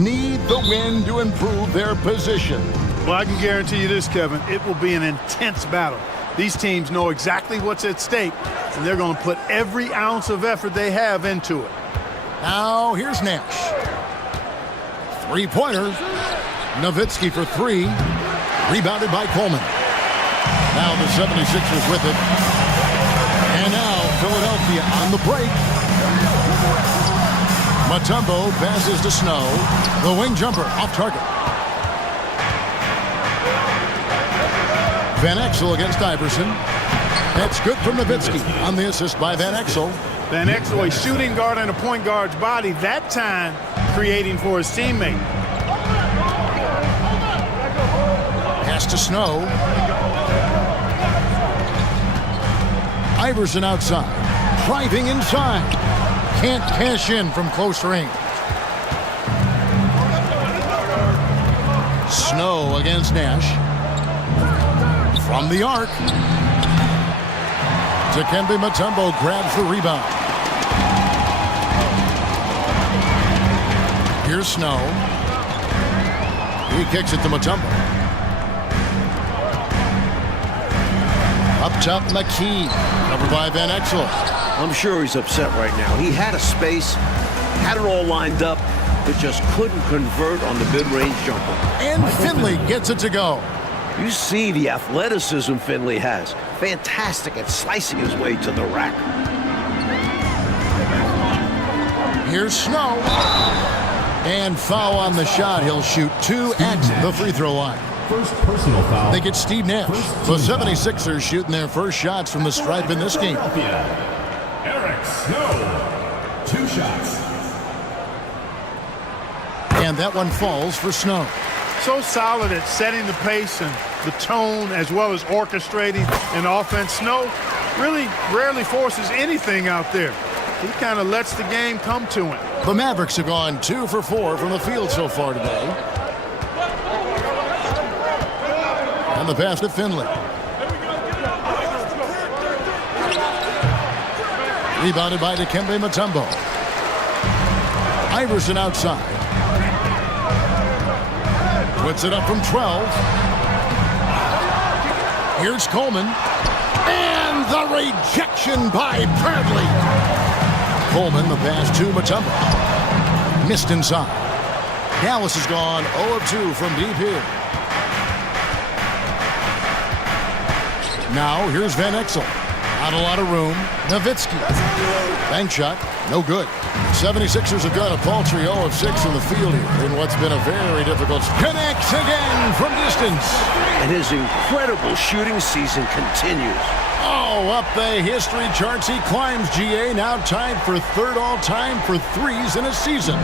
need the win to improve their position. Well, I can guarantee you this, Kevin. It will be an intense battle. These teams know exactly what's at stake, and they're going to put every ounce of effort they have into it. Now, here's Nash. Three-pointer. Nowitzki for three. Rebounded by Coleman. Now the 76ers with it. And now Philadelphia on the break. Mutombo passes to Snow. The wing jumper off target. Van Exel against Iverson. That's good from Nowitzki on the assist by Van Exel. Van Exel, a shooting guard and a point guard's body, that time creating for his teammate. Pass to Snow. Iverson outside. Driving inside. Can't cash in from close range. Snow against Nash. From the arc. Dikembe Mutombo grabs the rebound. Here's Snow. He kicks it to Mutombo. Up top, McKee. Covered by Van Exel. I'm sure he's upset right now. He had a space, had it all lined up, but just couldn't convert on the mid-range jumper. And Finley gets it to go. You see the athleticism Finley has. Fantastic at slicing his way to the rack. Here's Snow. And foul on the shot. He'll shoot two at the free throw line. First personal foul. They get Steve Nash. The 76ers shooting their first shots from the stripe in this game. Eric Snow. 2 shots. And that one falls for Snow. So solid at setting the pace and the tone as well as orchestrating an offense. Snow really rarely forces anything out there. He kind of lets the game come to him. The Mavericks have gone 2 for 4 from the field so far today. And the pass to Finley. Rebounded by Dikembe Mutombo. Iverson outside. Puts it up from 12. Here's Coleman. And the rejection by Bradley. Coleman, the pass to Mutombo. Missed inside. Dallas has gone 0 of 2 from deep here. Now, here's Van Exel. Not a lot of room. Nowitzki. Bank shot. No good. 76ers have got a paltry 0 of 6 from the field here in what's been a very difficult. Connects again from distance. And his incredible shooting season continues. Oh, up the history charts he climbs, GA. Now tied for 3rd all-time for threes in a season.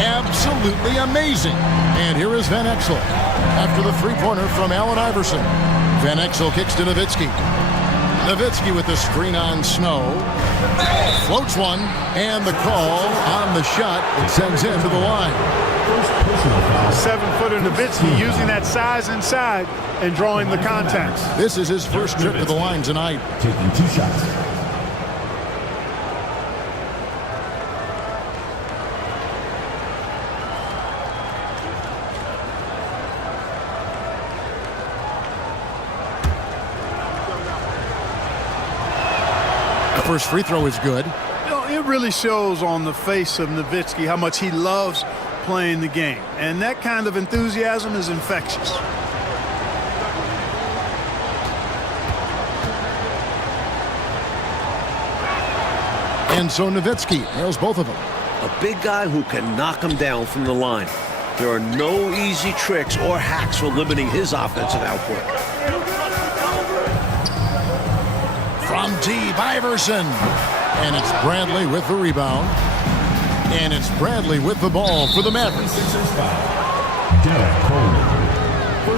Absolutely amazing. And here is Van Exel after the three-pointer from Allen Iverson. Van Exel kicks to Nowitzki. Nowitzki with the screen on Snow. Floats one, and the call on the shot. It sends him to the line. 7-footer Nowitzki using that size inside and drawing the contacts. This is his first trip to the line tonight. Taking 2 shots. First free throw is good. You know, it really shows on the face of Nowitzki how much he loves playing the game. And that kind of enthusiasm is infectious. And so Nowitzki nails both of them. A big guy who can knock him down from the line. There are no easy tricks or hacks for limiting his offensive output. From deep, Iverson. And it's Bradley with the rebound. And it's Bradley with the ball for the Mavericks.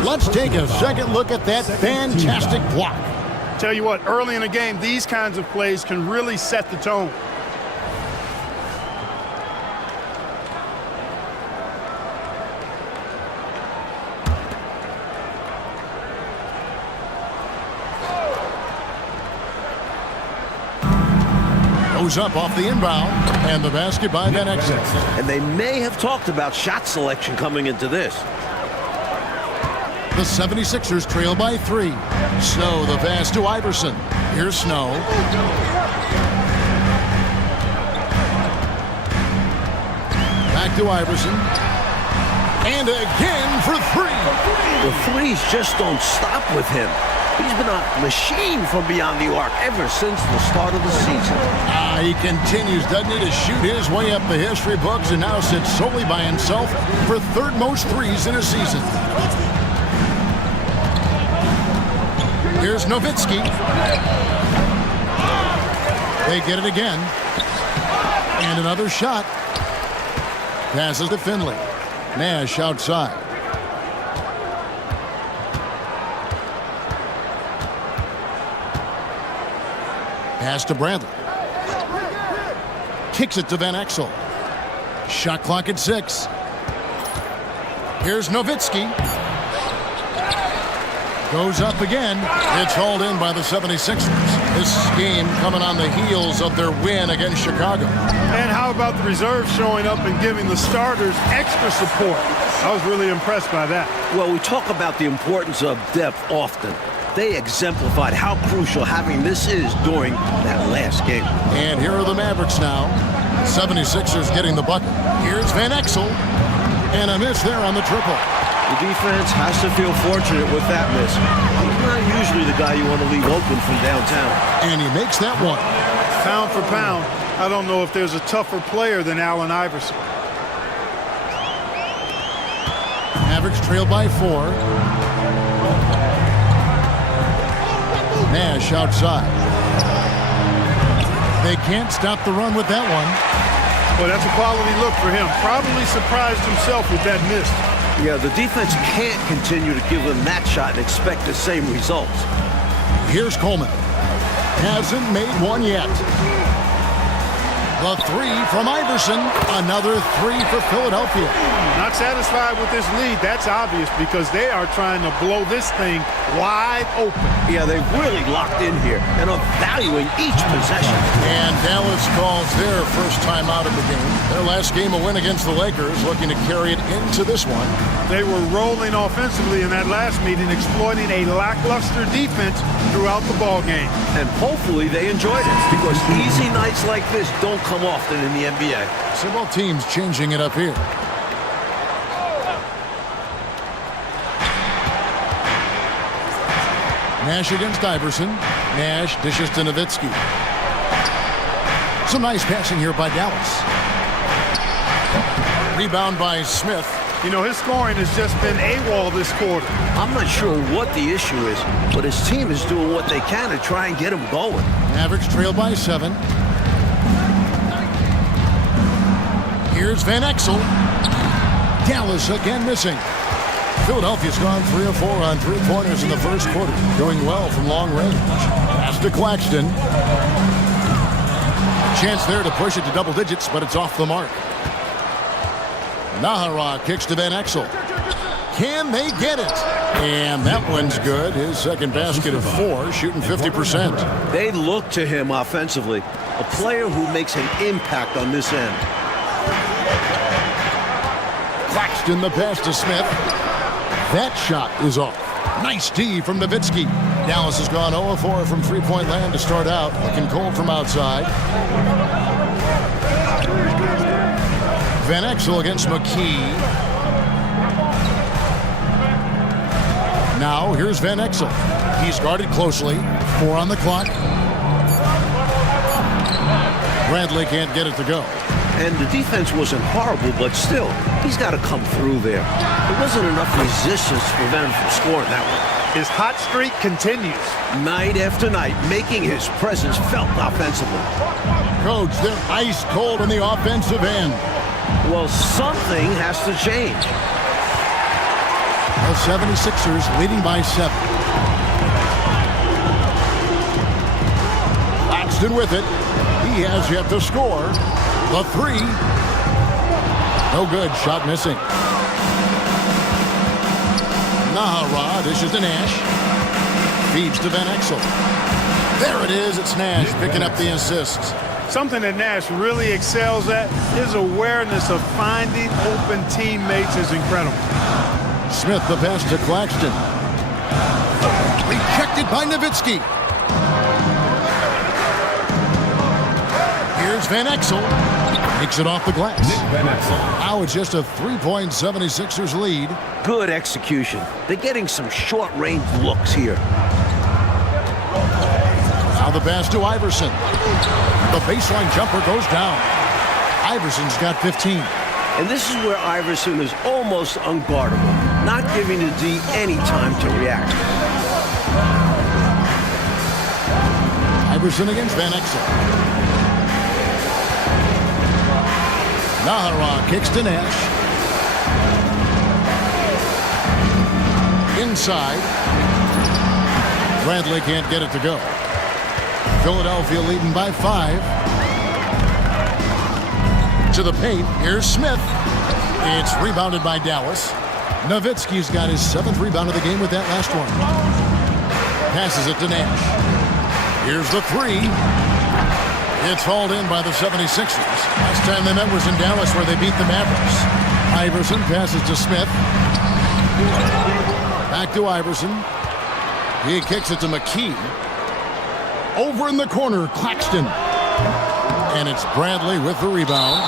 Let's take a second look at that fantastic block. Tell you what, early in the game, these kinds of plays can really set the tone. Goes up off the inbound, and the basket by Van Exel. And they may have talked about shot selection coming into this. The 76ers trail by 3. Snow the pass to Iverson. Here's Snow. Back to Iverson. And again for 3. The threes just don't stop with him. He's been a machine from beyond the arc ever since the start of the season. He continues, doesn't he, to shoot his way up the history books and now sits solely by himself for third most threes in a season. Here's Nowitzki. They get it again. And another shot. Passes to Finley. Nash outside. Pass to Bradley. Kicks it to Van Exel. Shot clock at 6. Here's Nowitzki. Goes up again. It's hauled in by the 76ers. This game coming on the heels of their win against Chicago. And how about the reserves showing up and giving the starters extra support? I was really impressed by that. Well, we talk about the importance of depth often. They exemplified how crucial having this is during that last game. And here are the Mavericks now. 76ers getting the bucket. Here's Van Exel. And a miss there on the triple. The defense has to feel fortunate with that miss. He's not usually the guy you want to leave open from downtown. And he makes that one. Pound for pound, I don't know if there's a tougher player than Allen Iverson. Mavericks trail by 4. Nash outside. They can't stop the run with that one. Well, that's a quality look for him. Probably surprised himself with that miss. Yeah, the defense can't continue to give them that shot and expect the same results. Here's Coleman. Hasn't made one yet. The 3 from Iverson. Another 3 for Philadelphia. Not satisfied with this lead. That's obvious because they are trying to blow this thing wide open. Yeah, they've really locked in here and are valuing each possession. And Dallas calls their first time out of the game. Their last game a win against the Lakers, looking to carry it into this one. They were rolling offensively in that last meeting, exploiting a lackluster defense throughout the ball game. And hopefully they enjoyed it because easy nights like this don't come often in the NBA. Several teams changing it up here. Nash against Iverson. Nash dishes to Nowitzki. Some nice passing here by Dallas. Rebound by Smith. You know, his scoring has just been AWOL this quarter. I'm not sure what the issue is, but his team is doing what they can to try and get him going. Mavericks trail by 7. Here's Van Exel. Dallas again missing. Philadelphia's gone 3 of 4 on 3-pointers in the first quarter, doing well from long range. Pass to Claxton. Chance there to push it to double digits, but it's off the mark. Nahara kicks to Van Exel. Can they get it? And that one's good. His second basket of 4, shooting 50%. They look to him offensively, a player who makes an impact on this end. Claxton the pass to Smith. That shot is off. Nice D from Nowitzki. Dallas has gone 0 of 4 from three-point land to start out. Looking cold from outside. Van Exel against McKee. Now here's Van Exel. He's guarded closely. 4 on the clock. Bradley can't get it to go. And the defense wasn't horrible, but still, he's got to come through there. There wasn't enough resistance to prevent him from scoring that one. His hot streak continues. Night after night, making his presence felt offensively. Coach, they're ice cold in the offensive end. Well, something has to change. The 76ers leading by 7. Claxton with it. He has yet to score. The 3. No good. Shot missing. Nahara dishes to Nash. Feeds to Van Exel. There it is. It's Nash picking up the assist. Something that Nash really excels at, his awareness of finding open teammates is incredible. Smith, the pass to Claxton. Rejected by Nowitzki. Here's Van Exel. Takes it off the glass. Van Exel. Now it's just a 3-point 76ers lead. Good execution. They're getting some short-range looks here. Now the pass to Iverson. The baseline jumper goes down. Iverson's got 15. And this is where Iverson is almost unguardable, not giving the D any time to react. Iverson against Van Exel. Nahara kicks to Nash. Inside. Bradley can't get it to go. Philadelphia leading by 5. To the paint. Here's Smith. It's rebounded by Dallas. Nowitzki's got his 7th rebound of the game with that last one. Passes it to Nash. Here's the 3. It's hauled in by the 76ers. Last time they met was in Dallas where they beat the Mavericks. Iverson passes to Smith. Back to Iverson. He kicks it to McKee. Over in the corner, Claxton. And it's Bradley with the rebound.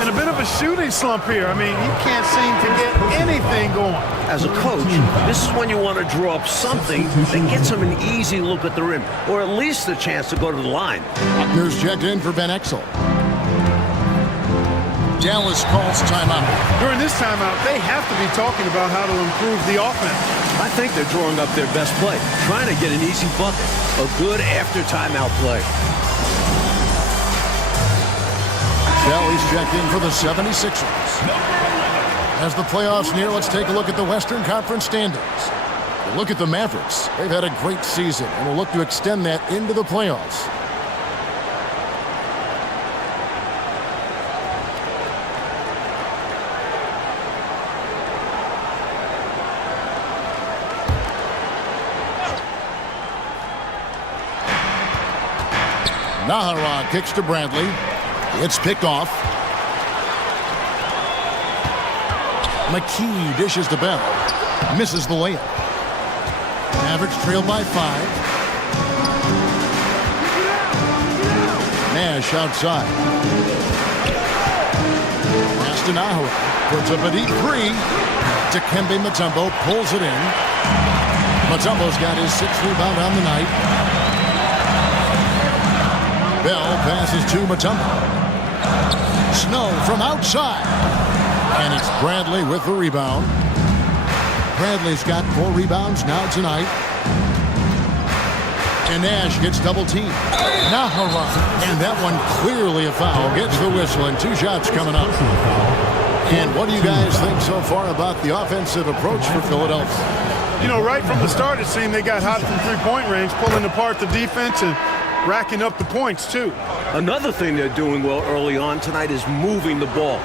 And a bit of a shooting slump here. I mean, he can't seem to get anything going. As a coach, this is when you want to draw up something that gets him an easy look at the rim, or at least a chance to go to the line. Buckner's checked in for Van Exel. Dallas calls timeout. During this timeout, they have to be talking about how to improve the offense. I think they're drawing up their best play, trying to get an easy bucket, a good after-timeout play. Kelly's checked in for the 76ers. As the playoffs near, let's take a look at the Western Conference standings. Look at the Mavericks. They've had a great season and will look to extend that into the playoffs. Nahara kicks to Bradley. It's picked off. McKee dishes to Bell. Misses the layup. Mavericks trail by 5. Nash outside. Pass to Nahara. Puts up a deep 3. Dikembe Mutombo pulls it in. Mutombo's got his 6th rebound on the night. Bell passes to Mutombo. Snow from outside. And it's Bradley with the rebound. Bradley's got 4 rebounds now tonight. And Nash gets double teamed. Nahara. And that one clearly a foul. Gets the whistle and 2 shots coming up. And what do you guys think so far about the offensive approach for Philadelphia? You know, right from the start, it seemed they got hot from three-point range, pulling apart the defense and racking up the points, too. Another thing they're doing well early on tonight is moving the ball.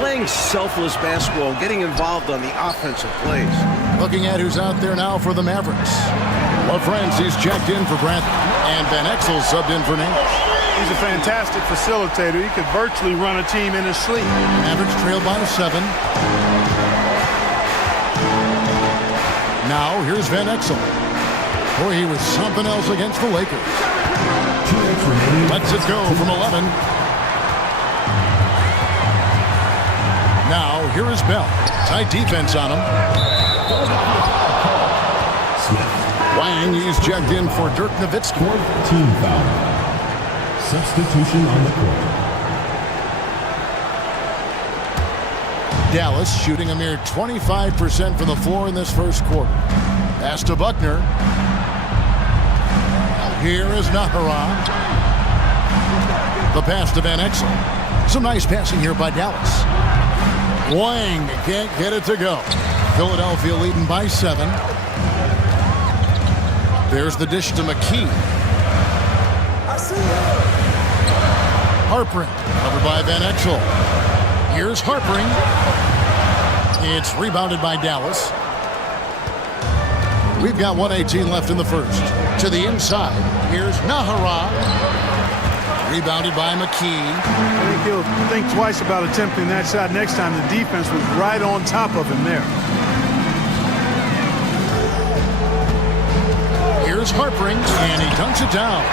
Playing selfless basketball, getting involved on the offensive plays. Looking at who's out there now for the Mavericks. Well, friends, he's checked in for Bradley. And Van Exel subbed in for Nash. He's a fantastic facilitator. He could virtually run a team in his sleep. Mavericks trail by 7. Now, here's Van Exel. Boy, he was something else against the Lakers. Lets it go from 11. Now, here is Bell. Tight defense on him. Wang, he's checked in for Dirk Nowitzki. 14 foul. Substitution on the court. Dallas shooting a mere 25% from the floor in this first quarter. Pass to Buckner. Here is Nahara. The pass to Van Exel. Some nice passing here by Dallas. Wang can't get it to go. Philadelphia leading by 7. There's the dish to McKee. Harpering, covered by Van Exel. Here's Harpering. It's rebounded by Dallas. We've got 1:18 left in the first. To the inside, here's Nahara. Rebounded by McKee. I think he'll think twice about attempting that shot next time. The defense was right on top of him there. Here's Harpering, and he dunks it down.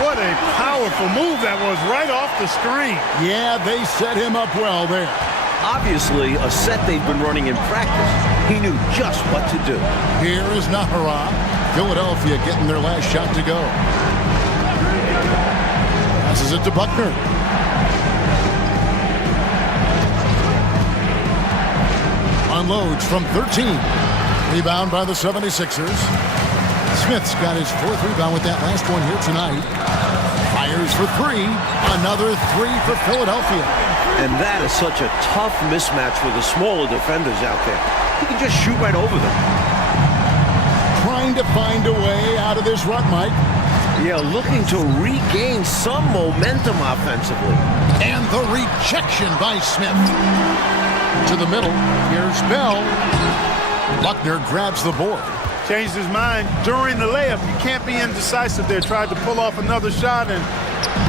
What a powerful move that was right off the screen. Yeah, they set him up well there. Obviously, a set they've been running in practice. He knew just what to do. Here is Nahara. Philadelphia getting their last shot to go. Passes it to Buckner. Unloads from 13. Rebound by the 76ers. Smith's got his 4th rebound with that last one here tonight. Fires for 3. Another 3 for Philadelphia. And that is such a tough mismatch for the smaller defenders out there. He can just shoot right over them. Trying to find a way out of this rut, Mike. Yeah, looking to regain some momentum offensively. And the rejection by Smith. To the middle. Here's Bell. Buckner grabs the board. Changed his mind during the layup. You can't be indecisive there. Tried to pull off another shot and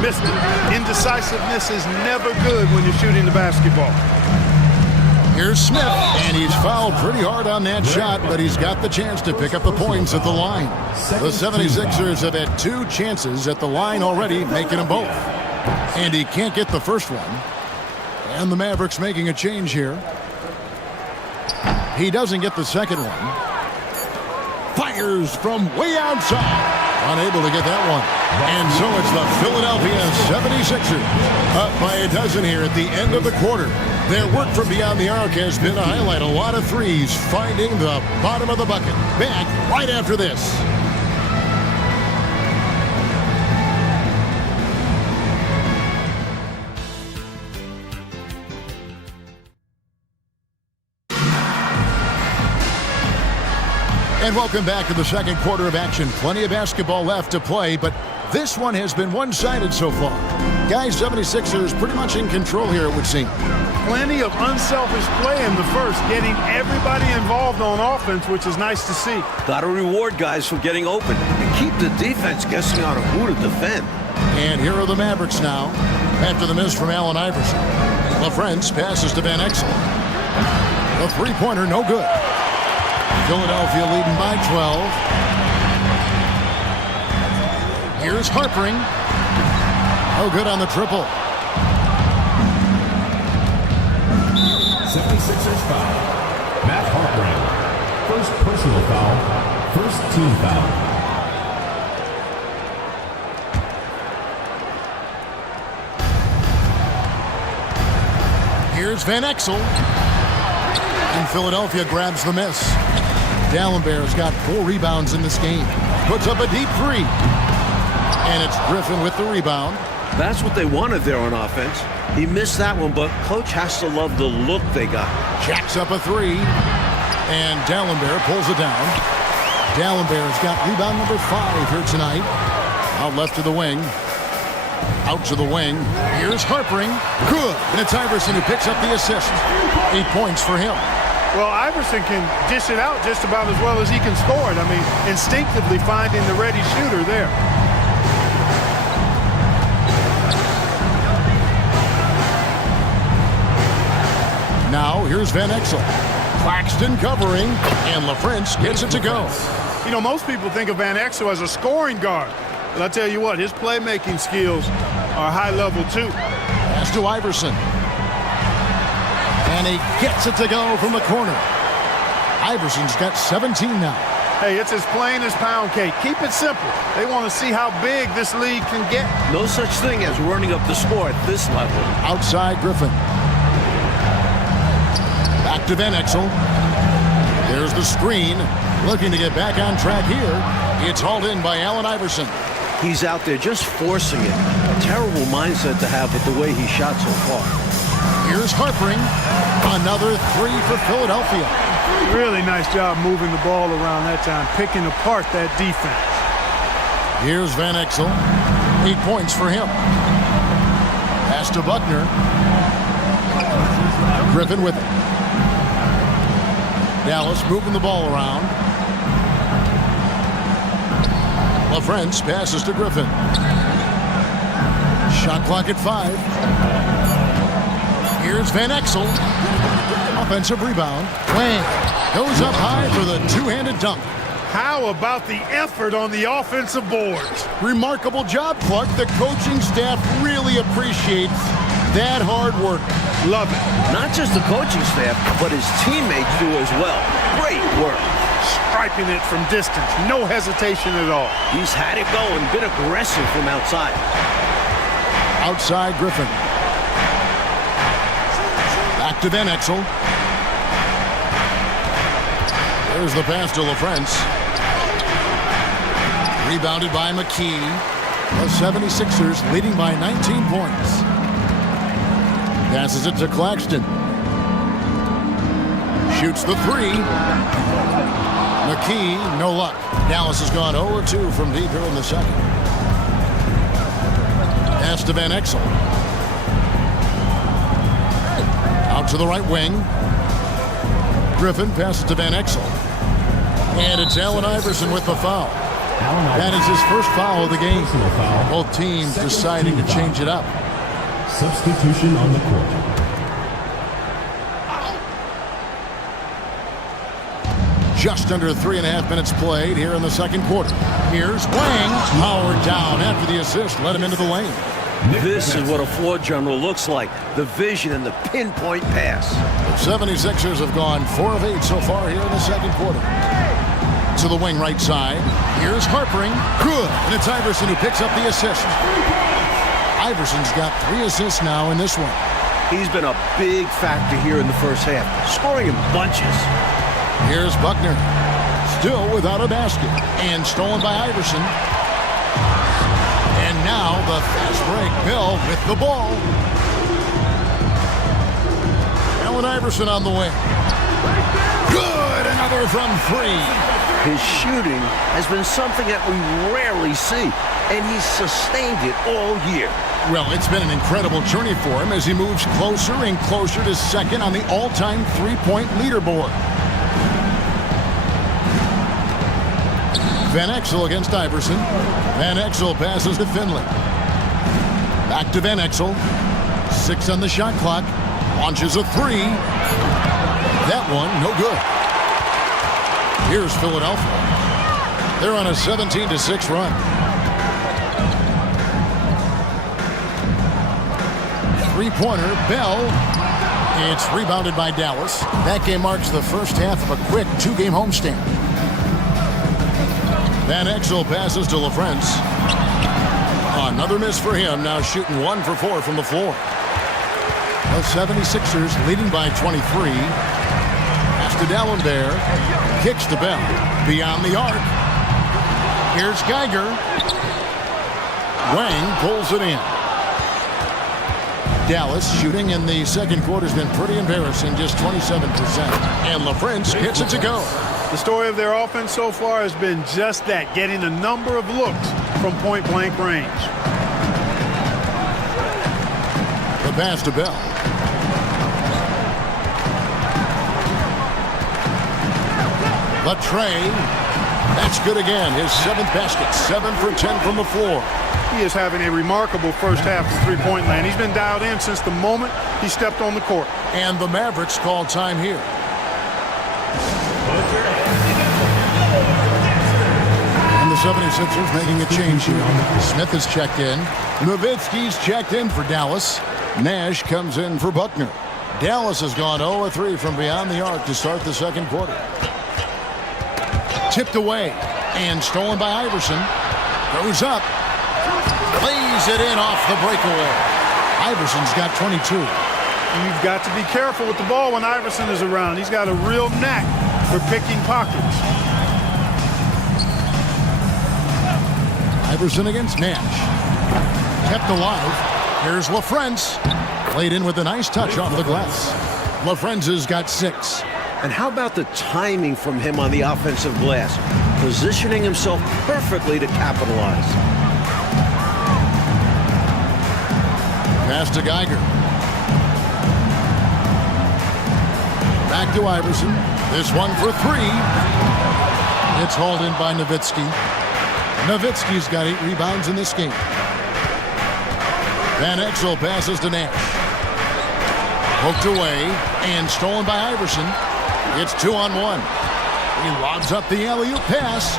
missed it. Indecisiveness is never good when you're shooting the basketball. Here's Smith, and he's fouled pretty hard on that shot, but he's got the chance to pick up the points at the line. The 76ers have had 2 chances at the line already, making them both. And he can't get the first one. And the Mavericks making a change here. He doesn't get the second one. Fires from way outside. Unable to get that one. And so it's the Philadelphia 76ers up by a dozen here at the end of the quarter. Their work from beyond the arc has been to highlight a lot of threes, finding the bottom of the bucket. Back right after this. And welcome back to the second quarter of action. Plenty of basketball left to play, but this one has been one-sided so far. Guys, 76ers pretty much in control here, it would seem. Plenty of unselfish play in the first, getting everybody involved on offense, which is nice to see. Got to reward guys for getting open and keep the defense guessing on who to defend. And here are the Mavericks now, after the miss from Allen Iverson. LaFrentz passes to Van Exel. The three-pointer, no good. Philadelphia leading by 12. Here's Harpering. No good on the triple. 76ers foul. Matt Harpering. First personal foul. First team foul. Here's Van Exel. And Philadelphia grabs the miss. Dallenberg's got 4 rebounds in this game. Puts up a deep 3. And it's Griffin with the rebound. That's what they wanted there on offense. He missed that one, but coach has to love the look they got. Jacks up a 3. And Dallenberg pulls it down. Dallenberg's got rebound number 5 here tonight. Out left to the wing. Out to the wing. Here's Harpering. Good. And it's Iverson who picks up the assist. 8 points for him. Well, Iverson can dish it out just about as well as he can score it. I mean, instinctively finding the ready shooter there. Now, here's Van Exel. Claxton covering, and LaFrentz gets it to go. You know, most people think of Van Exel as a scoring guard. But I tell you what, his playmaking skills are high level too. Pass to Iverson. And he gets it to go from the corner. Iverson's got 17 now. Hey, it's as plain as pound cake. Keep it simple. They want to see how big this league can get. No such thing as running up the score at this level. Outside Griffin. Back to Van Exel. There's the screen. Looking to get back on track here. It's hauled in by Allen Iverson. He's out there just forcing it. A terrible mindset to have with the way he shot so far. Here's Harpering. Another 3 for Philadelphia. Really nice job moving the ball around that time, picking apart that defense. Here's Van Exel. 8 points for him. Pass to Buckner. Griffin with it. Dallas moving the ball around. LaFrentz passes to Griffin. Shot clock at 5. Here's Van Exel. Offensive rebound. Wang goes up high for the two-handed dunk. How about the effort on the offensive boards? Remarkable job, Clark. The coaching staff really appreciates that hard work. Love it. Not just the coaching staff, but his teammates do as well. Great work. Striping it from distance. No hesitation at all. He's had it going, been aggressive from outside. Outside Griffin. Back to Van Exel. There's the pass to LaFrance. Rebounded by McKee. The 76ers leading by 19 points. Passes it to Claxton. Shoots the 3. McKee, no luck. Dallas has gone 0-2 from deep here in the second. Pass to Van Exel. Out to the right wing. Griffin passes to Van Exel. And it's Allen Iverson with the foul. That is his first foul of the game. Both teams deciding to change it up. Substitution on the court. Just under 3.5 minutes played here in the second quarter. Here's Wang. Powered down after the assist. Let him into the lane. This is what a floor general looks like. The vision and the pinpoint pass. The 76ers have gone 4 of 8 so far here in the second quarter. To the wing right side. Here's Harpering. Good. And it's Iverson who picks up the assist. Iverson's got 3 assists now in this one. He's been a big factor here in the first half, scoring in bunches. Here's Buckner. Still without a basket. And stolen by Iverson. And now the fast break. Bill with the ball. Allen Iverson on the wing. Good. Another from 3. His shooting has been something that we rarely see, and he's sustained it all year. Well, it's been an incredible journey for him as he moves closer and closer to second on the all-time three-point leaderboard. Van Exel against Iverson. Van Exel passes to Finley. Back to Van Exel. 6 on the shot clock. Launches a 3. That one, no good. Here's Philadelphia. They're on a 17-6 run. 3-pointer, Bell. It's rebounded by Dallas. That game marks the first half of a quick 2-game homestand. Van Exel passes to LaFrance. Another miss for him, now shooting 1 for 4 from the floor. The 76ers leading by 23. Pass to Dallenberg. Kicks to Bell. Beyond the arc. Here's Geiger. Wang pulls it in. Dallas shooting in the second quarter has been pretty embarrassing, just 27%. And LaFrance gets it to go. The story of their offense so far has been just that, getting a number of looks from point-blank range. The pass to Bell. Latrey. That's good again. His 7th basket. 7 for 10 from the floor. He is having a remarkable first half of three-point land. He's been dialed in since the moment he stepped on the court. And the Mavericks call time here. And the 76ers making a change here. Smith is checked in. Nowitzki's checked in for Dallas. Nash comes in for Buckner. Dallas has gone 0-3 from beyond the arc to start the second quarter. Tipped away and stolen by Iverson. Goes up. Lays it in off the breakaway. Iverson's got 22. You've got to be careful with the ball when Iverson is around. He's got a real knack for picking pockets. Iverson against Nash. Kept alive. Here's LaFrance. Played in with a nice touch off the glass. LaFrance has got 6. And how about the timing from him on the offensive glass? Positioning himself perfectly to capitalize. Pass to Geiger. Back to Iverson. This one for 3. It's hauled in by Nowitzki. Nowitzki's got 8 rebounds in this game. Van Exel passes to Nash. Poked away and stolen by Iverson. It's 2-on-1. He lobs up the alley-oop pass.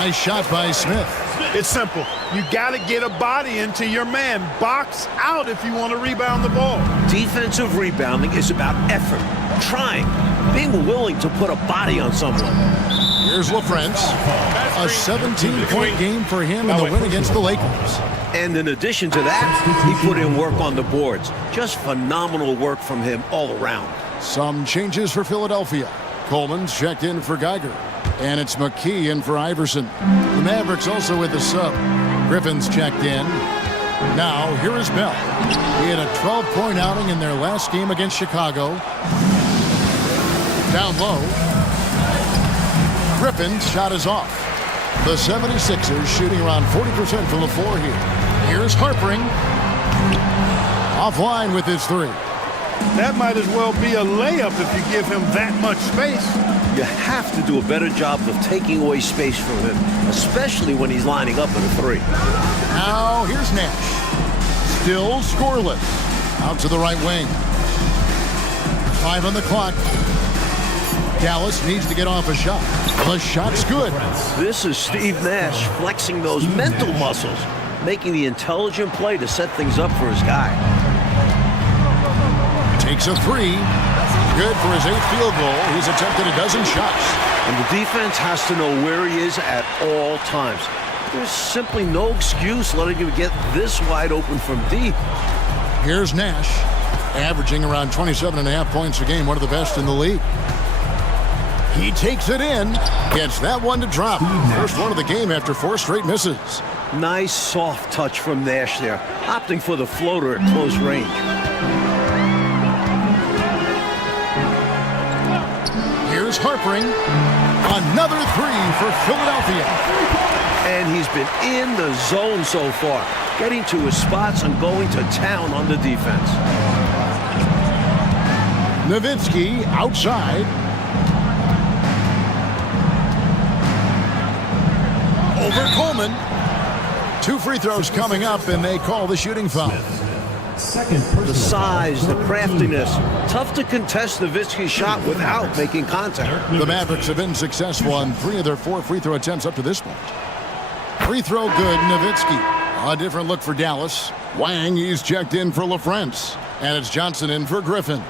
Nice shot by Smith. It's simple. You got to get a body into your man. Box out if you want to rebound the ball. Defensive rebounding is about effort, trying, being willing to put a body on someone. Here's LaFrance. A 17-point game for him in the win against the Lakers. And in addition to that, he put in work on the boards. Just phenomenal work from him all around. Some changes for Philadelphia. Coleman's checked in for Geiger. And it's McKee in for Iverson. The Mavericks also with the sub. Griffin's checked in. Now, here is Bell. He had a 12-point outing in their last game against Chicago. Down low. Griffin's shot is off. The 76ers shooting around 40% from the floor here. Here's Harpering. Offline with his three. That might as well be a layup if you give him that much space. You have to do a better job of taking away space from him, especially when he's lining up at a three. Now, here's Nash. Still scoreless. Out to the right wing. 5 on the clock. Dallas needs to get off a shot. The shot's good. This is Steve Nash flexing those mental muscles, making the intelligent play to set things up for his guy. Takes a three. Good for his 8th field goal. He's attempted a dozen shots. And the defense has to know where he is at all times. There's simply no excuse letting him get this wide open from deep. Here's Nash, averaging around 27.5 points a game, one of the best in the league. He takes it in, gets that one to drop. First one of the game after 4 straight misses. Nice soft touch from Nash there, opting for the floater at close range. Here's Harpering. Another three for Philadelphia. And he's been in the zone so far, getting to his spots and going to town on the defense. Nowitzki outside. Over Coleman. 2 free throws coming up, and they call the shooting foul. The size, the craftiness. Tough to contest Nowitzki's shot without making contact. The Mavericks have been successful on 3 of their 4 free throw attempts up to this point. Free throw good, Nowitzki. A different look for Dallas. Wang, he's checked in for LaFrance. And it's Johnson in for Griffin.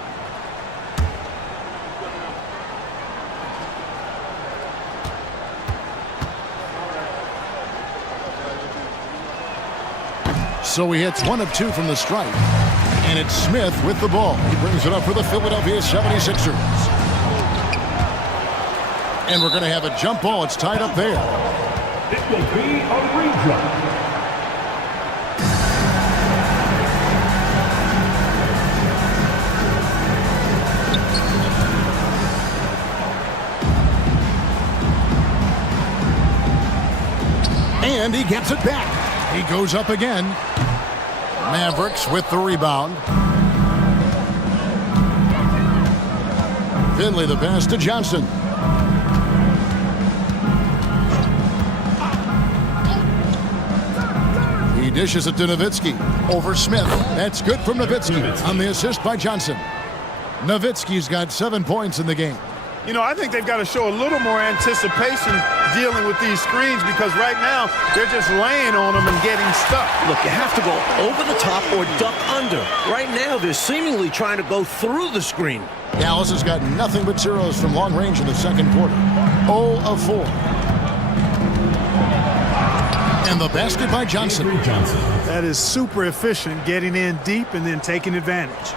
So he hits 1 of 2 from the stripe. And it's Smith with the ball. He brings it up for the Philadelphia 76ers. And we're going to have a jump ball. It's tied up there. It will be a rejump. And he gets it back. He goes up again. Mavericks with the rebound. Finley the pass to Johnson. He dishes it to Nowitzki. Over Smith. That's good from Nowitzki on the assist by Johnson. Nowitzki's got 7 points in the game. You know, I think they've got to show a little more anticipation dealing with these screens because right now they're just laying on them and getting stuck. Look, you have to go over the top or duck under. Right now, they're seemingly trying to go through the screen. Dallas has got nothing but zeros from long range in the second quarter. 0 of 4. And the basket by Johnson. That is super efficient, getting in deep and then taking advantage.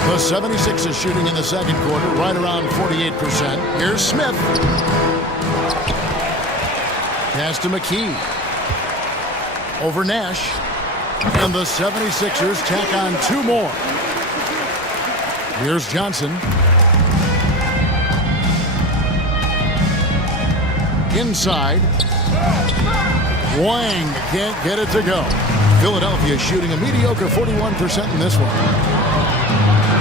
The 76ers shooting in the second quarter, right around 48%. Here's Smith. Pass to McKee. Over Nash. And the 76ers tack on 2 more. Here's Johnson. Inside. Wang can't get it to go. Philadelphia shooting a mediocre 41% in this one.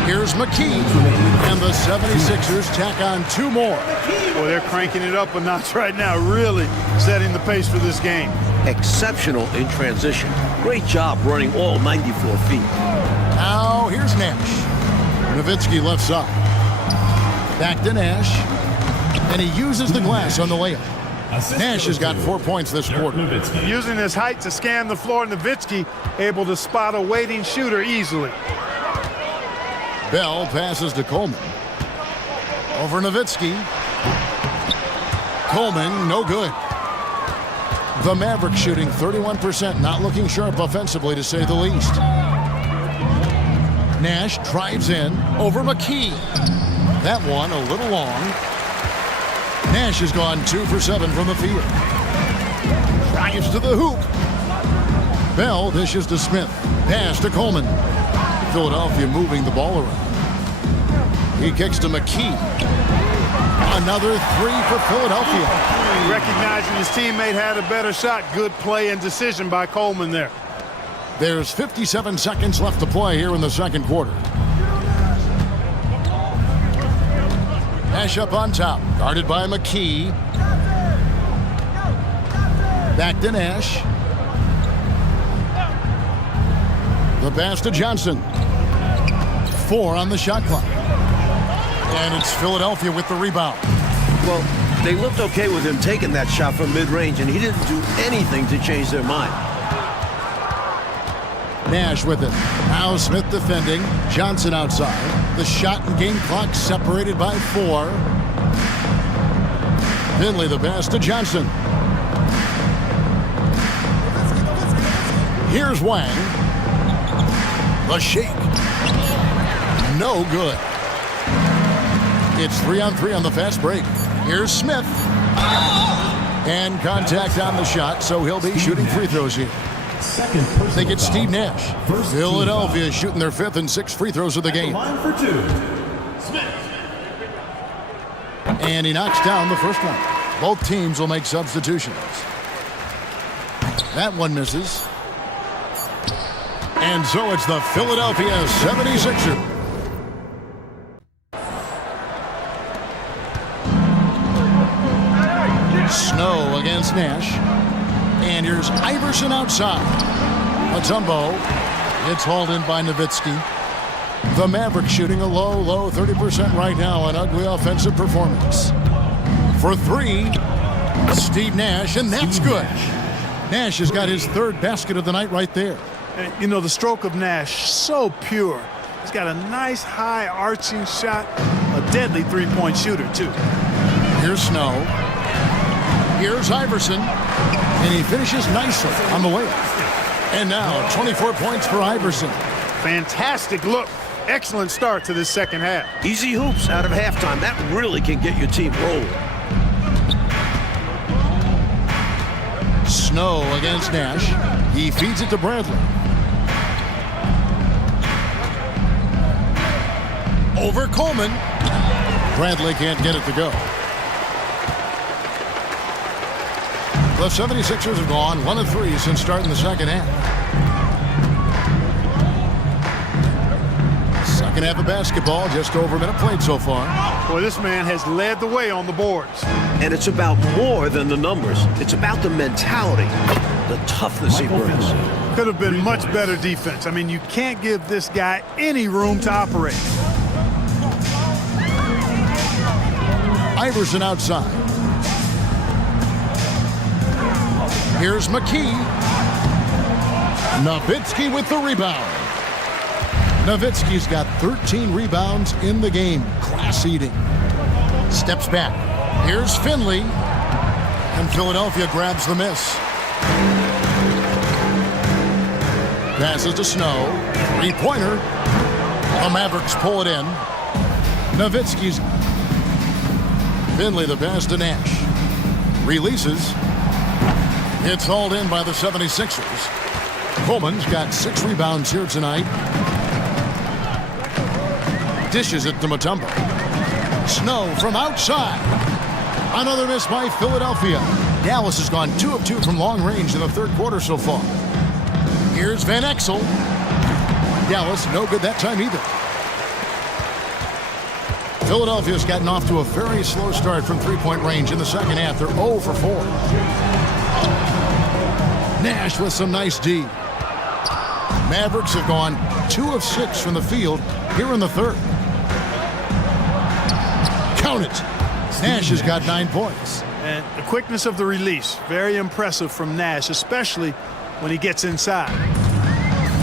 Here's McKee, and the 76ers tack on 2 more. Well, they're cranking it up a notch right now, really setting the pace for this game. exceptional in transition. Great job running all 94 feet. Now here's Nash. Nowitzki left side. Back to Nash. And he uses the glass on the layup. Nash has got 4 points this quarter. Using his height to scan the floor, Nowitzki able to spot a waiting shooter easily. Bell passes to Coleman. Over Nowitzki. Coleman, no good. The Mavericks shooting 31%, not looking sharp offensively to say the least. Nash drives in over McKee. That one a little long. Nash has gone 2 for 7 from the field. Drives to the hoop. Bell dishes to Smith. Pass to Coleman. Philadelphia moving the ball around. He kicks to McKee. Another 3 for Philadelphia. Recognizing his teammate had a better shot. Good play and decision by Coleman there. There's 57 seconds left to play here in the second quarter. Nash up on top, guarded by McKee. Back to Nash. The pass to Johnson. 4 on the shot clock. And it's Philadelphia with the rebound. Well, they looked okay with him taking that shot from mid-range, and he didn't do anything to change their mind. Nash with it. Now Smith defending. Johnson outside. The shot and game clock separated by 4. Finley the pass to Johnson. Here's Wang. The shake. No good. It's 3-on-3 on the fast break. Here's Smith. And contact on the shot, so he'll be shooting free throws here. They get Steve Nash. Philadelphia is shooting their 5th and 6th free throws of the game. And he knocks down the first one. Both teams will make substitutions. That one misses. And so it's the Philadelphia 76ers. Snow against Nash. And here's Iverson outside. Mutombo. It's hauled in by Nowitzki. The Mavericks shooting a low 30% right now. An ugly offensive performance. For 3, Steve Nash, and that's good. Nash has got his 3rd basket of the night right there. And, you know, the stroke of Nash, so pure. He's got a nice high arching shot. A deadly 3-point shooter, too. Here's Snow. Here's Iverson. And he finishes nicely on the layup. And now 24 points for Iverson. Fantastic look. Excellent start to this second half. Easy hoops out of halftime. That really can get your team rolling. Snow against Nash. He feeds it to Bradley. Over Coleman. Bradley can't get it to go. The 76ers have gone 1 of 3 since starting the second half. Second half of basketball, just over a minute played so far. Boy, this man has led the way on the boards. And it's about more than the numbers. It's about the mentality, the toughness he brings. Could have been much better defense. I mean, you can't give this guy any room to operate. Iverson outside. Here's McKee. Nowitzki with the rebound. Nowitzki's got 13 rebounds in the game. Class eating. Steps back. Here's Finley. And Philadelphia grabs the miss. Passes to Snow. 3-pointer. The Mavericks pull it in. Nowitzki's. Finley the pass to Nash. Releases. It's hauled in by the 76ers. Coleman's got 6 rebounds here tonight. Dishes it to Mutombo. Snow from outside. Another miss by Philadelphia. Dallas has gone 2 of 2 from long range in the third quarter so far. Here's Van Exel. Dallas no good that time either. Philadelphia's gotten off to a very slow start from 3-point range in the second half. They're 0 for 4. Nash with some nice D. Mavericks have gone 2 of 6 from the field here in the third. Count it. Nash has got 9 points. And the quickness of the release, very impressive from Nash, especially when he gets inside.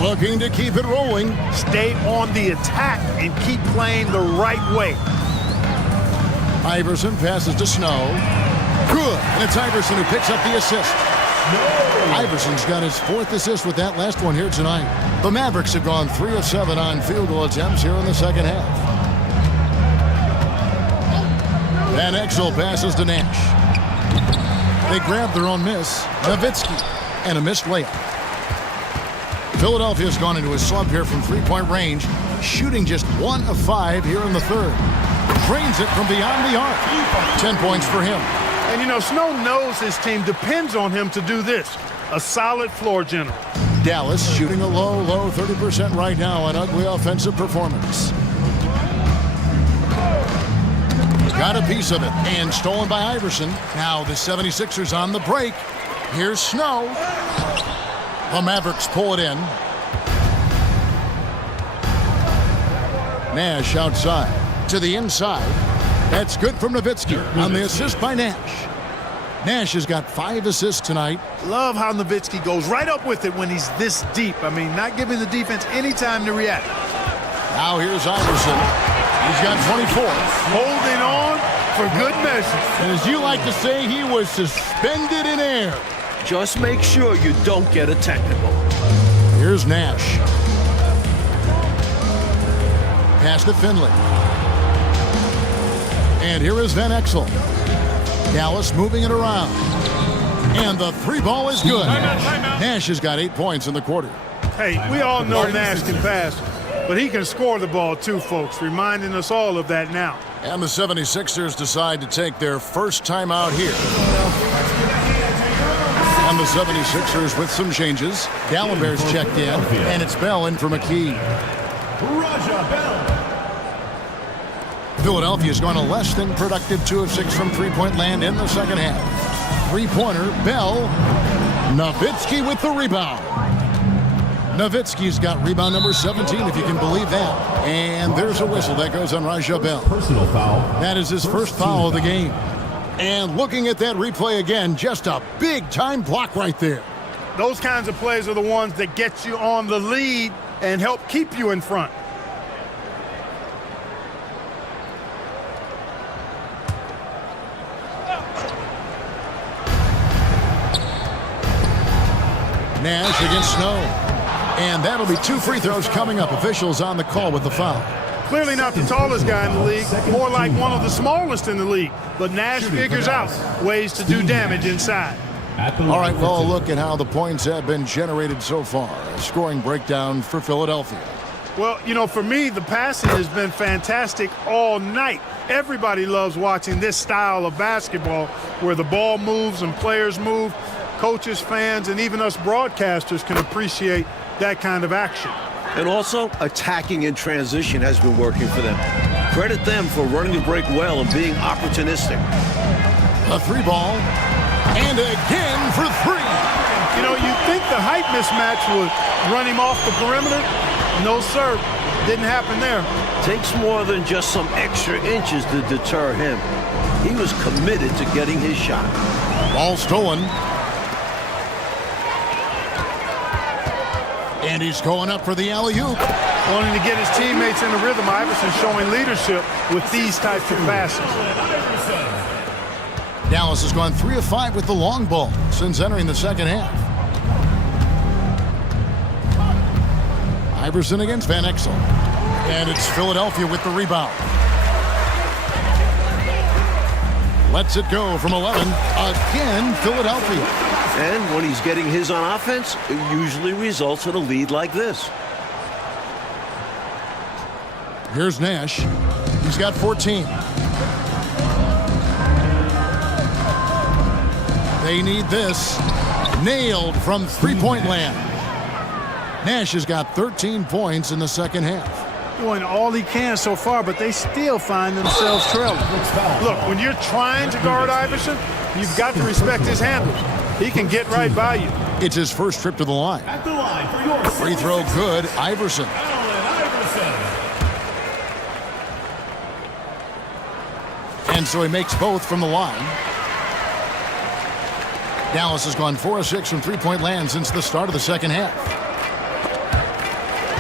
Looking to keep it rolling. Stay on the attack and keep playing the right way. Iverson passes to Snow. Good. And it's Iverson who picks up the assist. Iverson's got his 4th assist with that last one here tonight. The Mavericks have gone 3 of 7 on field goal attempts here in the second half. Van Exel passes to Nash. They grab their own miss. Nowitzki and a missed layup. Philadelphia's gone into a slump here from three-point range, shooting just 1 of 5 here in the third. Drains it from beyond the arc. 10 points for him. And, you know, Snow knows his team depends on him to do this. A solid floor general. Dallas shooting a low 30% right now. An ugly offensive performance. Got a piece of it and stolen by Iverson. Now the 76ers on the break. Here's Snow. The Mavericks pull it in. Nash outside to the inside. That's good from Nowitzki on the assist by Nash. Nash has got 5 assists tonight. Love how Nowitzki goes right up with it when he's this deep. I mean, not giving the defense any time to react. Now here's Iverson. He's got 24. Holding on for good measure. And as you like to say, he was suspended in air. Just make sure you don't get a technical. Here's Nash. Pass to Finley. And here is Van Exel. Dallas moving it around. And the 3 ball is good. Nash has got 8 points in the quarter. Hey, we all know Nash can pass, but he can score the ball too, folks, reminding us all of that now. And the 76ers decide to take their first time out here. And the 76ers with some changes. Gallinber's checked in, and it's Bell in for McKee. Philadelphia's gone a less than productive 2 of 6 from three-point land in the second half. Three-pointer, Bell. Nowitzki with the rebound. Nowitzki's got rebound number 17, if you can believe that. And there's a whistle that goes on Raja Bell. Personal foul. That is his first foul of the game. And looking at that replay again, just a big-time block right there. Those kinds of plays are the ones that get you on the lead and help keep you in front. Nash against Snow. And that'll be 2 free throws coming up. Officials on the call with the foul. Clearly not the tallest guy in the league, more like one of the smallest in the league. But Nash figures out ways to do damage inside. All right, well, look at how the points have been generated so far. A scoring breakdown for Philadelphia. Well, you know, for me, the passing has been fantastic all night. Everybody loves watching this style of basketball where the ball moves and players move. Coaches, fans, and even us broadcasters can appreciate that kind of action. And also, attacking in transition has been working for them. Credit them for running the break well and being opportunistic. A 3 ball. And again for 3. You know, you'd think the height mismatch would run him off the perimeter. No, sir. Didn't happen there. Takes more than just some extra inches to deter him. He was committed to getting his shot. Ball stolen. And he's going up for the alley-oop. Wanting to get his teammates in the rhythm. Iverson showing leadership with these types of passes. Dallas has gone 3 of 5 with the long ball since entering the second half. Iverson against Van Exel. And it's Philadelphia with the rebound. Lets it go from 11. Again, Philadelphia. And when he's getting his on offense, it usually results in a lead like this. Here's Nash. He's got 14. They need this. Nailed from three-point land. Nash has got 13 points in the second half. Doing all he can so far, but they still find themselves trailing. Look, when you're trying to guard Iverson, you've got to respect his handles. He can get right by you. It's his first trip to the line. At the line for your Free throw good, Iverson. And so he makes both from the line. Dallas has gone 4 of 6 from three-point land since the start of the second half.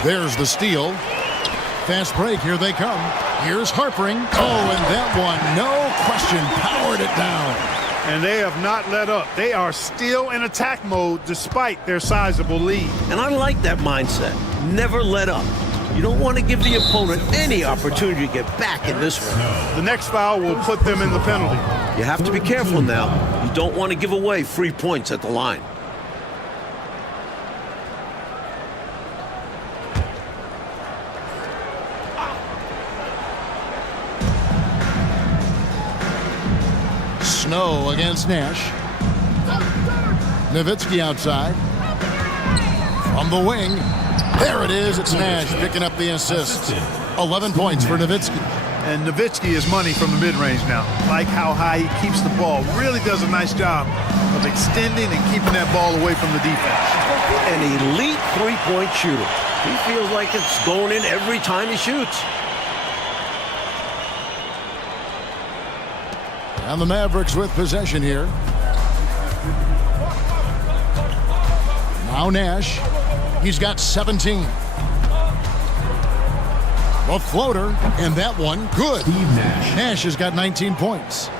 There's the steal. Fast break, here they come. Here's Harpering. Oh, and that one, no question, powered it down. And they have not let up. They are still in attack mode despite their sizable lead. And I like that mindset. Never let up. You don't want to give the opponent any opportunity to get back in this one. The next foul will put them in the penalty. You have to be careful now. You don't want to give away free points at the line. Snow against Nash. Nowitzki outside. From the wing. There it is. It's Nash picking up the assist. 11 points for Nowitzki. And Nowitzki is money from the mid-range now. Like how high he keeps the ball. Really does a nice job of extending and keeping that ball away from the defense. An elite three-point shooter. He feels like it's going in every time he shoots. And the Mavericks with possession here. Now Nash. He's got 17. A floater, and that one good. Nash has got 19 points.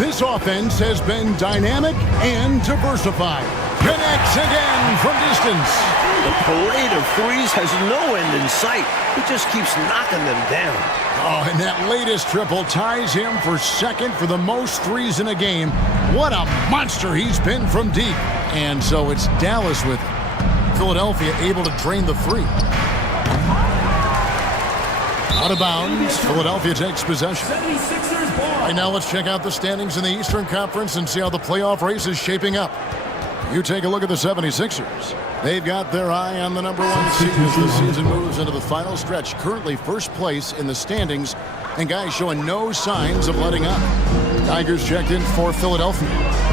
This offense has been dynamic and diversified. Connects again from distance. The parade of threes has no end in sight. He just keeps knocking them down. Oh, and that latest triple ties him for second for the most threes in a game. What a monster he's been from deep. And so it's Dallas with it. Philadelphia able to drain the three. Out of bounds. Philadelphia takes possession. Right now, let's check out the standings in the Eastern Conference and see how the playoff race is shaping up. You take a look at the 76ers. They've got their eye on the #1 seed as the season moves into the final stretch. Currently first place in the standings, and guys showing no signs of letting up. Tigers checked in for Philadelphia.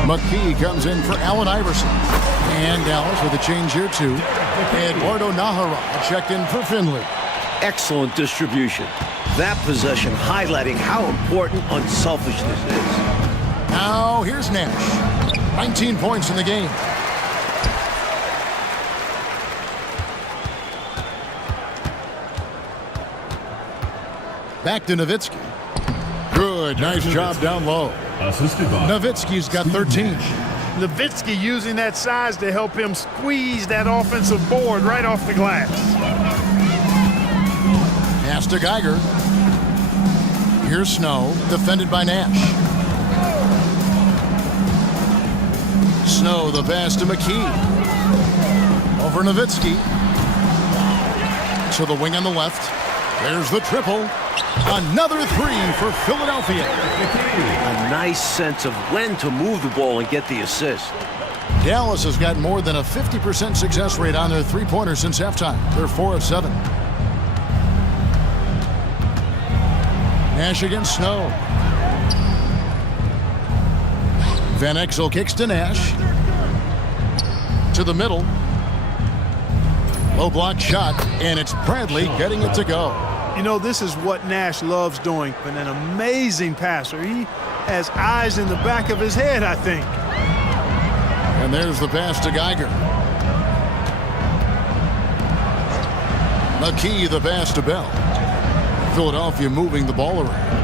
McKee comes in for Allen Iverson. And Dallas with a change here too. Eduardo Nahara checked in for Finley. Excellent distribution. That possession highlighting how important unselfishness is. Now here's Nash. 19 points in the game. Back to Nowitzki. Good, nice job down low. Nowitzki's got 13. Nowitzki using that size to help him squeeze that offensive board right off the glass. Pass to Geiger. Here's Snow, defended by Nash. Snow, the pass to McKee. Over Nowitzki. To the wing on the left. There's the triple. Another three for Philadelphia. A nice sense of when to move the ball and get the assist. Dallas has got more than a 50% success rate on their three-pointer since halftime. They're 4 of 7. Nash against Snow. Van Exel kicks to Nash. To the middle. Low block shot, and it's Bradley getting it to go. You know, this is what Nash loves doing, but an amazing passer. He has eyes in the back of his head, I think. And there's the pass to Geiger. McKee, the pass to Bell. Philadelphia moving the ball around.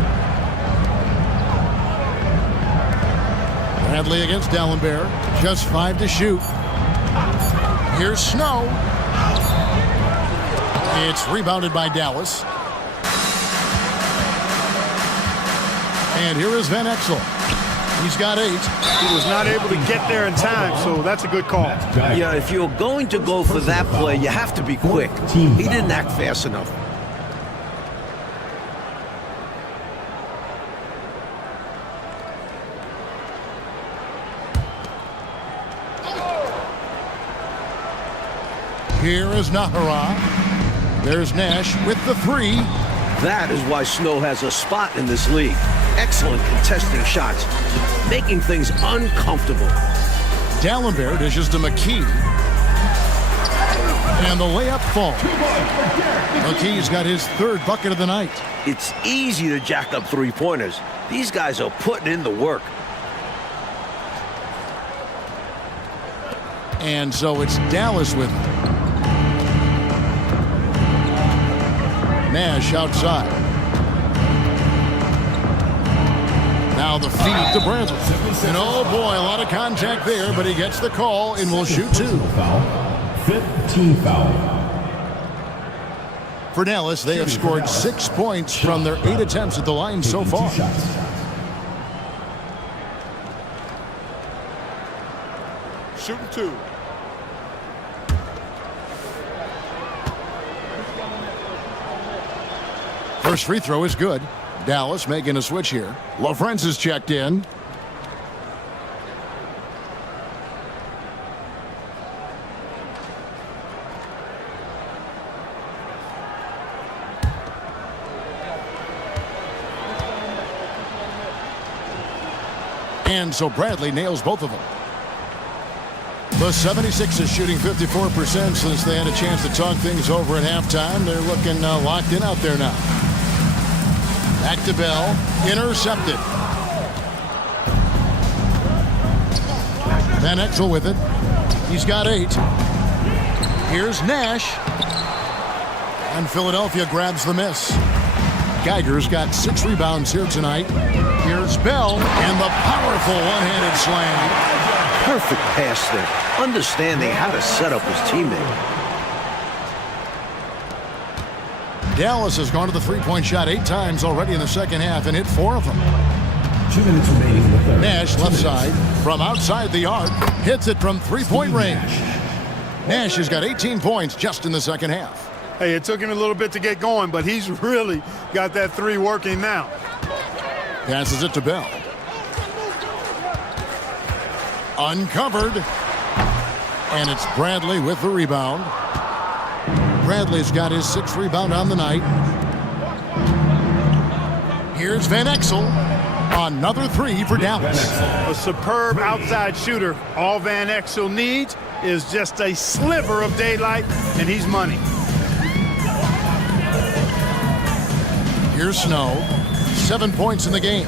Bradley against Dallenberg. Just 5 to shoot. Here's Snow. It's rebounded by Dallas. And here is Van Exel. He's got 8. He was not able to get there in time, so that's a good call. Yeah, if you're going to go for that play, you have to be quick. He didn't act fast enough. Here is Nahara. There's Nash with the 3. That is why Snow has a spot in this league. Excellent contesting shots, making things uncomfortable. D'Alembert dishes to McKee. And the layup falls. McKee's got his third bucket of the night. It's easy to jack up three-pointers. These guys are putting in the work. And so it's Dallas with him. Nash outside. Now the feed to Bradley. And oh boy, a lot of contact there, but he gets the call and will shoot two. Fifth team foul. For Dallas, they have scored 6 points from their 8 attempts at the line so far. Shooting two. First free throw is good. Dallas making a switch here. LaFrance is checked in. And so Bradley nails both of them. The 76ers shooting 54% since they had a chance to talk things over at halftime. They're looking locked in out there now. Back to Bell. Intercepted. Van Exel with it. He's got 8. Here's Nash. And Philadelphia grabs the miss. Geiger's got 6 rebounds here tonight. Here's Bell and the powerful one-handed slam. Perfect pass there, understanding how to set up his teammate. Dallas has gone to the three-point shot 8 times already in the second half and hit 4 of them. 2 minutes remaining in the third. Nash left side from outside the arc. Hits it from three-point range. Nash has got 18 points just in the second half. Hey, it took him a little bit to get going, but he's really got that three working now. Passes it to Bell. Uncovered. And it's Bradley with the rebound. Bradley's got his 6th rebound on the night. Here's Van Exel. Another 3 for Dallas. A superb outside shooter. All Van Exel needs is just a sliver of daylight, and he's money. Here's Snow. 7 points in the game.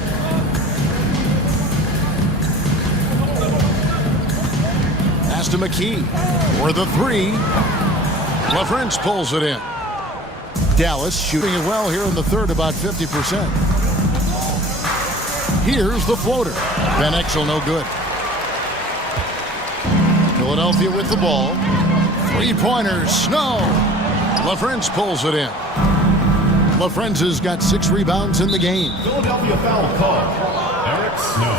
Pass to McKee for the 3. LaFrance pulls it in. Dallas shooting it well here in the third, about 50%. Here's the floater. Van Exel no good. Philadelphia with the ball. 3-pointers. Snow. LaFrance pulls it in. LaFrance has got 6 rebounds in the game. Philadelphia foul call. Eric Snow.